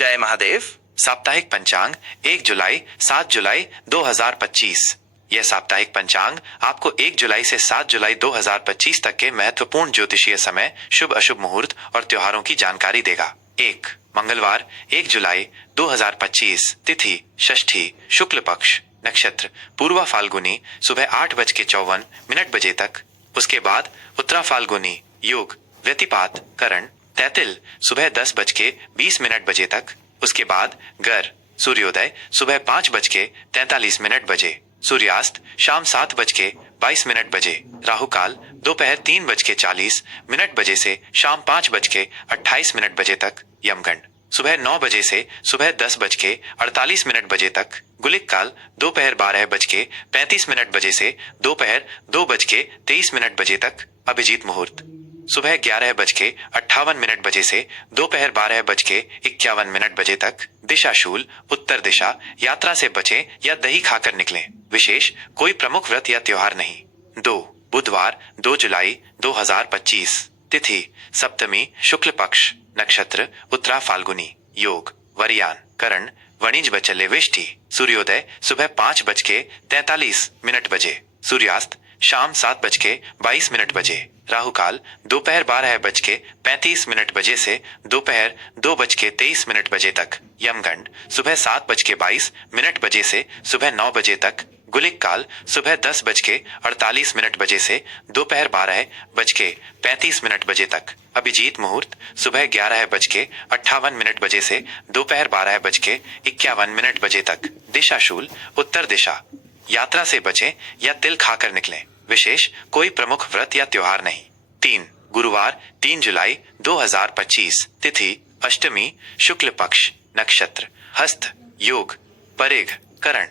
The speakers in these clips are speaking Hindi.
जय महादेव। साप्ताहिक पंचांग 1 जुलाई 7 जुलाई 2025। यह साप्ताहिक पंचांग आपको 1 जुलाई से 7 जुलाई 2025 तक के महत्वपूर्ण ज्योतिषीय समय, शुभ अशुभ मुहूर्त और त्योहारों की जानकारी देगा। 1 मंगलवार 1 जुलाई 2025, तिथि षष्ठी, शुक्ल पक्ष, नक्षत्र पूर्वा फाल्गुनी सुबह 8:54 बजे तक। उसके बाद उत्तरा फाल्गुनी, योग व्यतिपात करण तैतिल सुबह 10:20 बजे तक। उसके बाद गर सूर्योदय सुबह 5:43 बजे, सूर्यास्त शाम 7:22 बजे, राहु काल दोपहर 3:40 बजे से शाम 5:28 बजे तक, यमगंड सुबह 9 बजे से सुबह 10:48 बजे तक, गुलिक काल दोपहर 12:35 बजे से दोपहर 2:23 बजे तक, अभिजीत मुहूर्त सुबह 11:58 बजे से दोपहर 12:51 बजे तक, दिशा शूल उत्तर दिशा, यात्रा से बचें या दही खाकर निकलें, विशेष कोई प्रमुख व्रत या त्योहार नहीं। 2 बुधवार 2 जुलाई 2025, तिथि सप्तमी, शुक्ल पक्ष, नक्षत्र उत्तरा फाल्गुनी, योग वरियान करण वणिज बचले विष्टि, सूर्योदय सुबह 5:43 बजे, सूर्यास्त शाम 7:22 बजे, राहु काल दोपहर 12:35 बजे से दोपहर 2:23 बजे तक, यमगंड सुबह 7:22 बजे से सुबह 9 बजे तक, गुलिक काल सुबह 10:48 बजे से दोपहर 12:35 बजे तक, अभिजीत मुहूर्त सुबह 11:58 बजे से दोपहर 12:51 बजे तक, दिशा शूल उत्तर दिशा, यात्रा से बचें या तिल खाकर निकलें, विशेष कोई प्रमुख व्रत या त्योहार नहीं। 3 गुरुवार 3 जुलाई 2025, तिथि अष्टमी, शुक्ल पक्ष, नक्षत्र हस्त, योग परेघ करण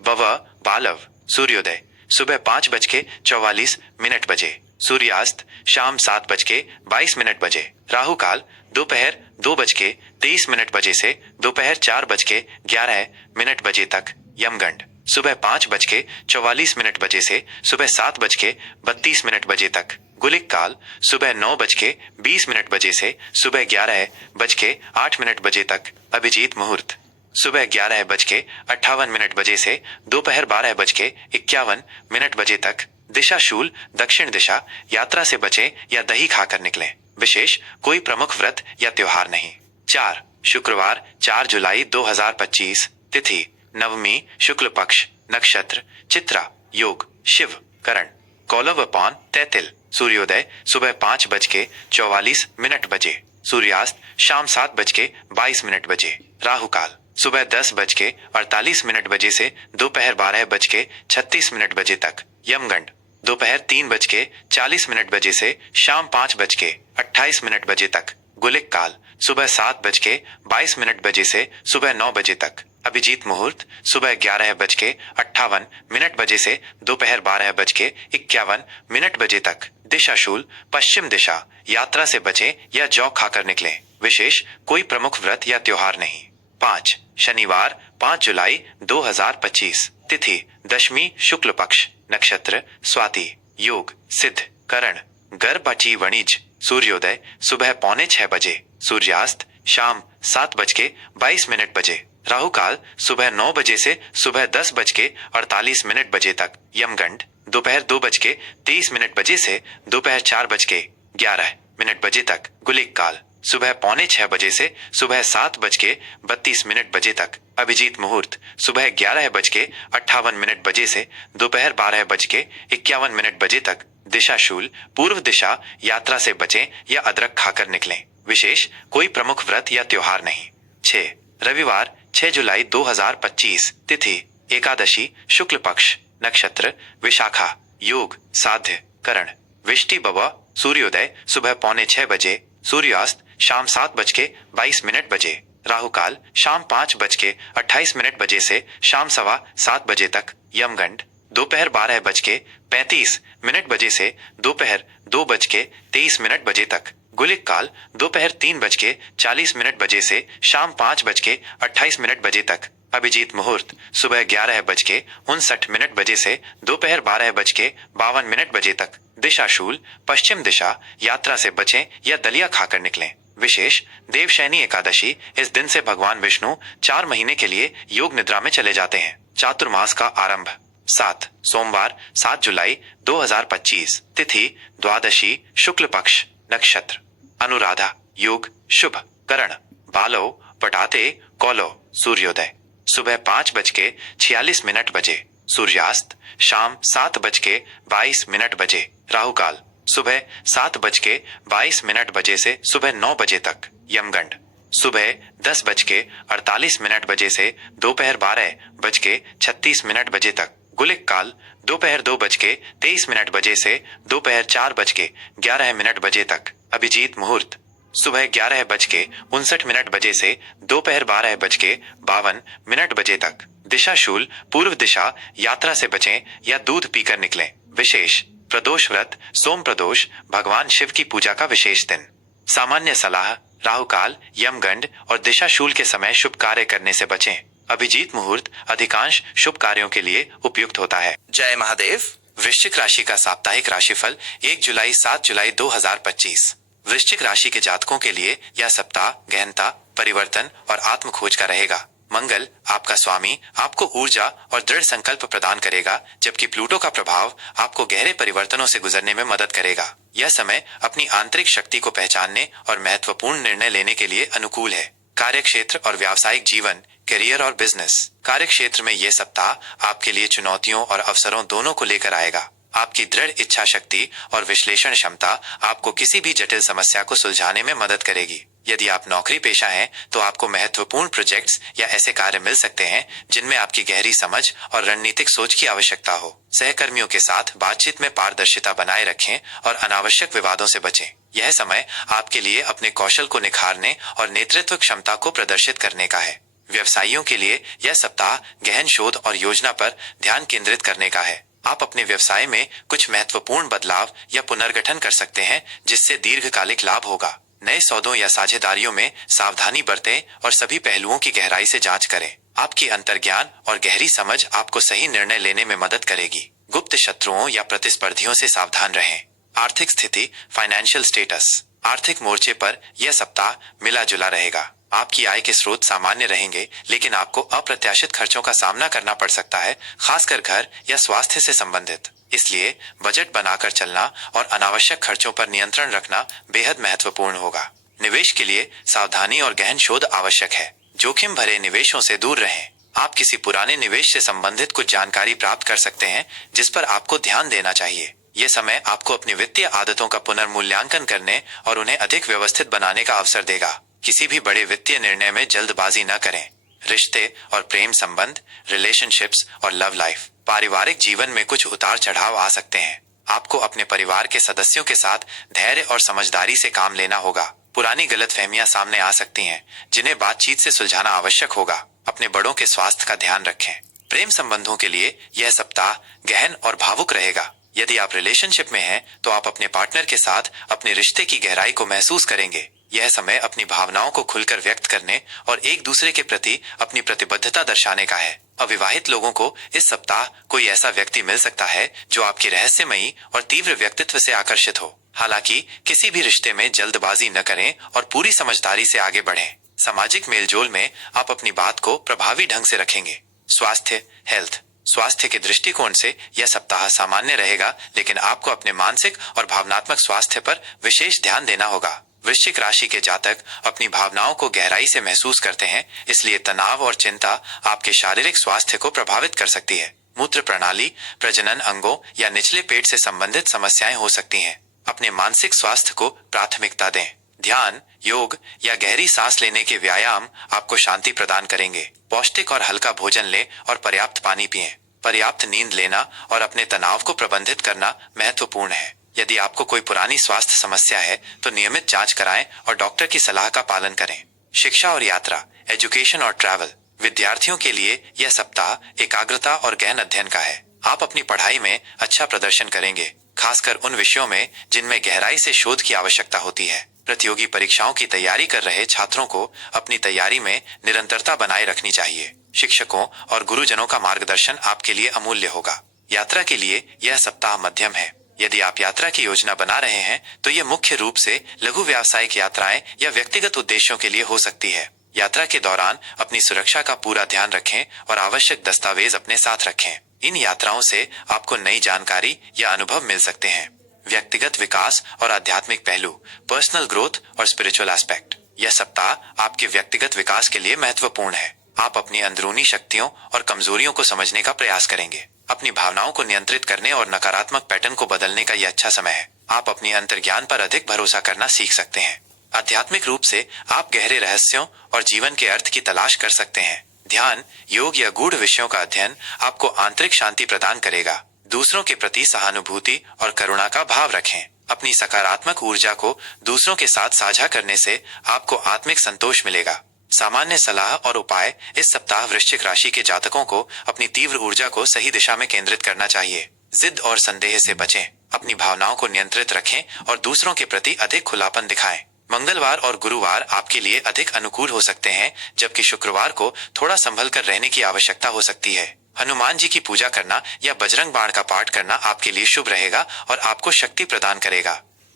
वव बालव, सूर्योदय सुबह 5:44 बजे, सूर्यास्त शाम 7:22 बजे, राहु काल दोपहर 2:23 बजे से दोपहर 4:11 बजे तक, यमगंड सुबह 5:44 बजे से सुबह 7:32 बजे तक, गुलिक काल सुबह 9:20 बजे से सुबह 11:08 बजे तक, अभिजीत मुहूर्त सुबह 11:58 बजे से दोपहर 12:51 बजे तक, दिशा शूल दक्षिण दिशा, यात्रा से बचें या दही खाकर निकलें, विशेष कोई प्रमुख व्रत या त्योहार नहीं। 4 शुक्रवार 4 जुलाई 2025, तिथि नवमी, शुक्ल पक्ष, नक्षत्र चित्रा, योग शिव करण कौलव पौन तैतिल, सूर्योदय सुबह 5:44 बजे, सूर्यास्त शाम 7:22 बजे, राहु काल सुबह 10:48 बजे से दोपहर 12:36 बजे तक, यमगंड दोपहर 3:40 बजे से शाम 5:28 बजे तक, गुलिक काल सुबह 7:22 बजे से सुबह 9 बजे तक, अभिजीत मुहूर्त सुबह 11:58 बजे से दोपहर 12:51 बजे तक, दिशा शूल पश्चिम दिशा, यात्रा से बचें या जौ खाकर निकलें, विशेष कोई प्रमुख व्रत या त्योहार नहीं। 5 शनिवार 5 जुलाई 2025, तिथि दशमी, शुक्ल पक्ष, नक्षत्र स्वाति, योग सिद्ध करण गर्भची वणिज, सूर्योदय सुबह 5:45 बजे, सूर्यास्त शाम 7:22 बजे, राहु काल सुबह 9 बजे से सुबह 10:48 बजे तक, यमगंड दोपहर 2:23 बजे से दोपहर 4:11 बजे तक, गुलिक काल सुबह 5:45 बजे से सुबह 7:32 बजे तक, अभिजीत मुहूर्त सुबह 11:58 बजे से दोपहर 12:51 बजे तक, दिशा शूल पूर्व दिशा, यात्रा से बचें या अदरक खाकर निकलें, विशेष कोई प्रमुख व्रत या त्योहार नहीं। 6 रविवार 6 जुलाई 2025, तिथि एकादशी, शुक्ल पक्ष, नक्षत्र विशाखा, योग साध्य करण विष्टि बवा, सूर्योदय सुबह 5:45 बजे, सूर्यास्त शाम 7:22 बजे, राहु काल शाम 5:28 बजे से शाम 7:15 बजे तक, यमगंड दोपहर 12:35 बजे से दोपहर 2:23 बजे तक, गुलिक काल दोपहर 3:40 बजे से शाम 5:28 बजे तक, अभिजीत मुहूर्त सुबह 11:59 बजे से दोपहर 12:52 बजे तक, दिशा शूल पश्चिम दिशा, यात्रा से बचें या दलिया खाकर निकलें, विशेष देवशयनी एकादशी, इस दिन से भगवान विष्णु 4 महीने के लिए योग निद्रा में चले जाते हैं। चातुर्मास का आरंभ 7 सोमवार 7 जुलाई 2025, तिथि द्वादशी, शुक्ल पक्ष, नक्षत्र अनुराधा, योग शुभ, करण बालो पटाते कौलो, सूर्योदय सुबह 5:46 बजे, सूर्यास्त शाम 7:22 बजे, राहु काल सुबह 7:22 बजे से सुबह 9 बजे तक, यमगंड सुबह 10:48 बजे से दोपहर 12:36 बजे तक, गुलिक काल दोपहर 2:23 बजे से दोपहर 4:11 बजे तक, अभिजीत मुहूर्त सुबह 11:59 बजे से दोपहर 12:52 बजे तक, दिशा शूल पूर्व दिशा, यात्रा से बचें या दूध पीकर निकलें। विशेष प्रदोष व्रत, सोम प्रदोष, भगवान शिव की पूजा का विशेष दिन। सामान्य सलाह, राहु काल, यमगंड और दिशा शूल के समय शुभ कार्य करने से बचें। अभिजीत मुहूर्त अधिकांश शुभ कार्यों के लिए उपयुक्त होता है। जय महादेव। वृश्चिक राशि का साप्ताहिक राशिफल 1 जुलाई 7 जुलाई 2025। वृश्चिक राशि के जातकों के लिए यह सप्ताह गहनता, परिवर्तन और आत्म खोज का रहेगा। मंगल आपका स्वामी आपको ऊर्जा और दृढ़ संकल्प प्रदान करेगा, जबकि प्लूटो का प्रभाव आपको गहरे परिवर्तनों से गुजरने में मदद करेगा। यह समय अपनी आंतरिक शक्ति को पहचानने और महत्वपूर्ण निर्णय लेने के लिए अनुकूल है। कार्यक्षेत्र और व्यावसायिक जीवन, करियर और बिजनेस। कार्यक्षेत्र में यह सप्ताह आपके लिए चुनौतियों और अवसरों दोनों को लेकर आएगा। आपकी दृढ़ इच्छा शक्ति और विश्लेषण क्षमता आपको किसी भी जटिल समस्या को सुलझाने में मदद करेगी। यदि आप नौकरी पेशा हैं, तो आपको महत्वपूर्ण प्रोजेक्ट्स या ऐसे कार्य मिल सकते हैं जिनमें आपकी गहरी समझ और रणनीतिक सोच की आवश्यकता हो। सहकर्मियों के साथ बातचीत में पारदर्शिता बनाए रखें और अनावश्यक विवादों से बचें। यह समय आपके लिए अपने कौशल को निखारने और नेतृत्व क्षमता को प्रदर्शित करने का है। व्यवसायियों के लिए यह सप्ताह गहन शोध और योजना पर ध्यान केंद्रित करने का है। आप अपने व्यवसाय में कुछ महत्वपूर्ण बदलाव या पुनर्गठन कर सकते हैं, जिससे दीर्घकालिक लाभ होगा। नए सौदों या साझेदारियों में सावधानी बरतें और सभी पहलुओं की गहराई से जांच करें। आपकी अंतर्ज्ञान और गहरी समझ आपको सही निर्णय लेने में मदद करेगी। गुप्त शत्रुओं या प्रतिस्पर्धियों से सावधान रहें। आर्थिक स्थिति, फाइनेंशियल स्टेटस। आर्थिक मोर्चे पर यह सप्ताह मिला जुला रहेगा। आपकी आय के स्रोत सामान्य रहेंगे, लेकिन आपको अप्रत्याशित खर्चों का सामना करना पड़ सकता है, खासकर घर या स्वास्थ्य से संबंधित। इसलिए बजट बनाकर चलना और अनावश्यक खर्चों पर नियंत्रण रखना बेहद महत्वपूर्ण होगा। निवेश के लिए सावधानी और गहन शोध आवश्यक है। जोखिम भरे निवेशों से दूर रहें। आप किसी पुराने निवेश से संबंधित कुछ जानकारी प्राप्त कर सकते हैं, जिस पर आपको ध्यान देना चाहिए। यह समय आपको अपनी वित्तीय आदतों का पुनर्मूल्यांकन करने और उन्हें अधिक व्यवस्थित बनाने का अवसर देगा। किसी भी बड़े वित्तीय निर्णय में जल्दबाजी न करें। रिश्ते और प्रेम संबंध, रिलेशनशिप्स और लव लाइफ। पारिवारिक जीवन में कुछ उतार चढ़ाव आ सकते हैं। आपको अपने परिवार के सदस्यों के साथ धैर्य और समझदारी से काम लेना होगा। पुरानी गलतफहमियां सामने आ सकती हैं, जिन्हें बातचीत से सुलझाना आवश्यक होगा। अपने बड़ों के स्वास्थ्य का ध्यान रखें। प्रेम संबंधों के लिए यह सप्ताह गहन और भावुक रहेगा। यदि आप रिलेशनशिप में हैं, तो आप अपने पार्टनर के साथ अपने रिश्ते की गहराई को महसूस करेंगे। यह समय अपनी भावनाओं को खुलकर व्यक्त करने और एक दूसरे के प्रति अपनी प्रतिबद्धता दर्शाने का है। अविवाहित लोगों को इस सप्ताह कोई ऐसा व्यक्ति मिल सकता है जो आपकी रहस्यमयी और तीव्र व्यक्तित्व से आकर्षित हो। हालांकि किसी भी रिश्ते में जल्दबाजी न करें और पूरी समझदारी से आगे बढ़ें। सामाजिक मेलजोल में आप अपनी बात को प्रभावी ढंग से रखेंगे। स्वास्थ्य, हेल्थ। स्वास्थ्य के दृष्टिकोण से यह सप्ताह सामान्य रहेगा, लेकिन आपको अपने मानसिक और भावनात्मक स्वास्थ्य पर विशेष ध्यान देना होगा। वृश्चिक राशि के जातक अपनी भावनाओं को गहराई से महसूस करते हैं, इसलिए तनाव और चिंता आपके शारीरिक स्वास्थ्य को प्रभावित कर सकती है। मूत्र प्रणाली, प्रजनन अंगों या निचले पेट से संबंधित समस्याएं हो सकती हैं। अपने मानसिक स्वास्थ्य को प्राथमिकता दें। ध्यान, योग या गहरी सांस लेने के व्यायाम आपको शांति प्रदान करेंगे। पौष्टिक और हल्का भोजन लें और पर्याप्त पानी पिएं। पर्याप्त नींद लेना और अपने तनाव को प्रबंधित करना महत्वपूर्ण है। यदि आपको कोई पुरानी स्वास्थ्य समस्या है, तो नियमित जांच कराएं और डॉक्टर की सलाह का पालन करें। शिक्षा और यात्रा, एजुकेशन और ट्रैवल। विद्यार्थियों के लिए यह सप्ताह एकाग्रता और गहन अध्ययन का है। आप अपनी पढ़ाई में अच्छा प्रदर्शन करेंगे, खासकर उन विषयों में जिनमें गहराई से शोध की आवश्यकता होती है। प्रतियोगी परीक्षाओं की तैयारी कर रहे छात्रों को अपनी तैयारी में निरंतरता बनाए रखनी चाहिए। शिक्षकों और गुरुजनों का मार्गदर्शन आपके लिए अमूल्य होगा। यात्रा के लिए यह सप्ताह मध्यम है। यदि आप यात्रा की योजना बना रहे हैं तो ये मुख्य रूप से लघु व्यावसायिक यात्राएं या व्यक्तिगत उद्देश्यों के लिए हो सकती है। यात्रा के दौरान अपनी सुरक्षा का पूरा ध्यान रखें और आवश्यक दस्तावेज अपने साथ रखें। इन यात्राओं से आपको नई जानकारी या अनुभव मिल सकते हैं। व्यक्तिगत विकास और आध्यात्मिक पहलू, पर्सनल ग्रोथ और स्पिरिचुअल एस्पेक्ट। यह सप्ताह आपके व्यक्तिगत विकास के लिए महत्वपूर्ण है। आप अपनी अंदरूनी शक्तियों और कमजोरियों को समझने का प्रयास करेंगे। अपनी भावनाओं को नियंत्रित करने और नकारात्मक पैटर्न को बदलने का यह अच्छा समय है। आप अपनी अंतर्ज्ञान पर अधिक भरोसा करना सीख सकते हैं। आध्यात्मिक रूप से आप गहरे रहस्यों और जीवन के अर्थ की तलाश कर सकते हैं। ध्यान, योग या गूढ़ विषयों का अध्ययन आपको आंतरिक शांति प्रदान करेगा। दूसरों के प्रति सहानुभूति और करुणा का भाव रखें। अपनी सकारात्मक ऊर्जा को दूसरों के साथ साझा करने से आपको आत्मिक संतोष मिलेगा। सामान्य सलाह और उपाय। इस सप्ताह वृश्चिक राशि के जातकों को अपनी तीव्र ऊर्जा को सही दिशा में केंद्रित करना चाहिए। जिद और संदेह से बचें। अपनी भावनाओं को नियंत्रित रखें और दूसरों के प्रति अधिक खुलापन दिखाएं। मंगलवार और गुरुवार आपके लिए अधिक अनुकूल हो सकते हैं, जबकि शुक्रवार को थोड़ा संभल कर रहने की आवश्यकता हो सकती है। हनुमान जी की पूजा करना या बजरंग बाण का पाठ करना आपके लिए शुभ रहेगा और आपको शक्ति प्रदान करेगा।